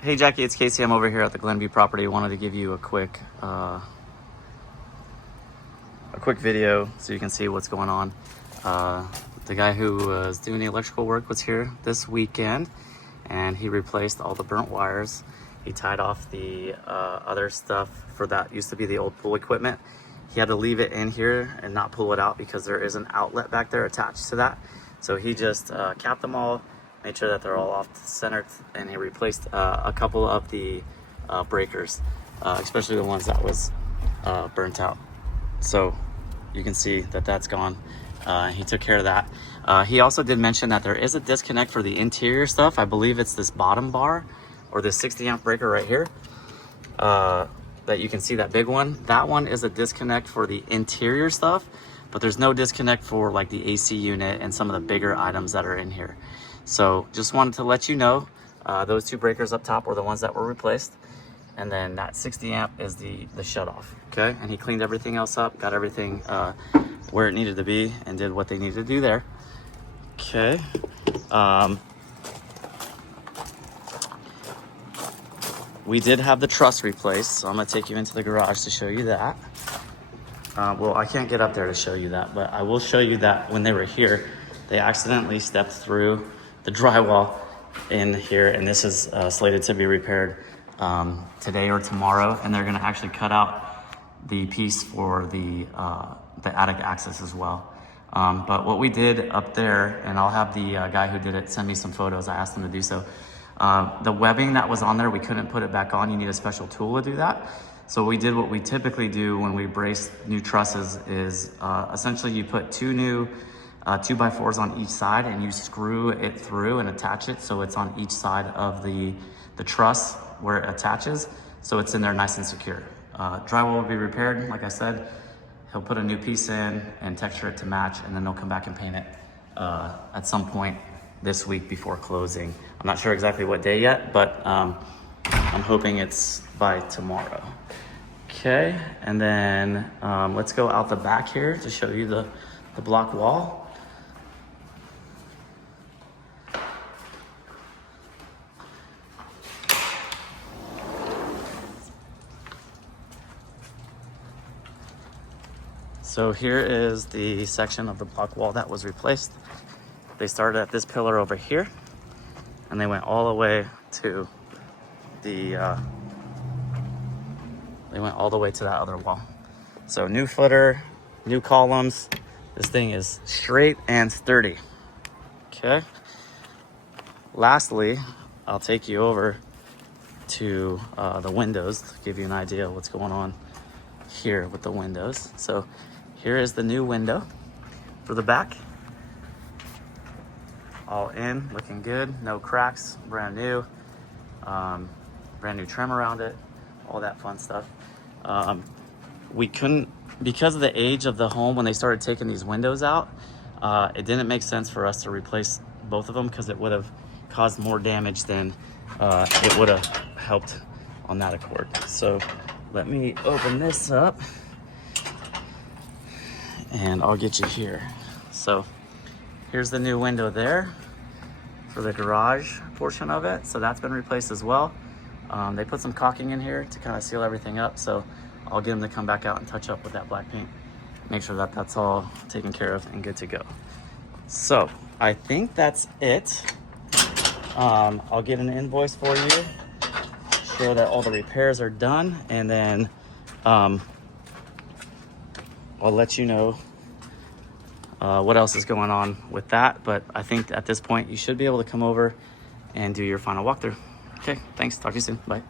Hey Jackie, it's Casey. I'm over here at the Glenview property. Wanted to give you a quick video so you can see what's going on. The guy who was doing the electrical work was here this weekend, and he replaced all the burnt wires. He tied off the other stuff for that used to be the old pool equipment. He had to leave it in here and not pull it out because there is an outlet back there attached to that. So he just capped them all, made sure that they're all off centered, and he replaced a couple of the breakers, especially the ones that was burnt out. So you can see that that's gone. He took care of that. He also did mention that there is a disconnect for the interior stuff. I believe it's this bottom bar or this 60 amp breaker right here that you can see, that big one. That one is a disconnect for the interior stuff, but there's no disconnect for like the AC unit and some of the bigger items that are in here. So just wanted to let you know, those two breakers up top were the ones that were replaced. And then that 60 amp is the shut off, okay? And he cleaned everything else up, got everything where it needed to be, and did what they needed to do there. Okay. We did have the truss replaced, so I'm gonna take you into the garage to show you that. Well, I can't get up there to show you that, but I will show you that when they were here, they accidentally stepped through the drywall in here, and this is slated to be repaired today or tomorrow, and they're gonna actually cut out the piece for the attic access as well. But what we did up there, and I'll have the guy who did it send me some photos, I asked him to do so. The webbing that was on there, we couldn't put it back on. You need a special tool to do that. So we did what we typically do when we brace new trusses is essentially you put two new 2x4s on each side, and you screw it through and attach it so it's on each side of the truss where it attaches, so it's in there nice and secure. Drywall will be repaired, like I said. He'll put a new piece in and texture it to match, and then they'll come back and paint it at some point this week before closing. I'm not sure exactly what day yet, but I'm hoping it's by tomorrow. Okay, and then let's go out the back here to show you the block wall. So here is the section of the block wall that was replaced. They started at this pillar over here, and they went all the way to that other wall. So new footer, new columns. This thing is straight and sturdy. Okay. Lastly, I'll take you over to the windows to give you an idea of what's going on here with the windows. So here is the new window for the back. All in, looking good, no cracks, brand new trim around it, all that fun stuff. We couldn't, because of the age of the home when they started taking these windows out, it didn't make sense for us to replace both of them because it would have caused more damage than it would have helped on that accord. So let me open this up and I'll get you here. So here's the new window there for the garage portion of it. So that's been replaced as well. They put some caulking in here to kind of seal everything up. So I'll get them to come back out and touch up with that black paint. Make sure that that's all taken care of and good to go. So I think that's it. I'll get an invoice for you, show that all the repairs are done, and then I'll let you know what else is going on with that. But I think at this point, you should be able to come over and do your final walkthrough. Okay, thanks. Talk to you soon. Bye.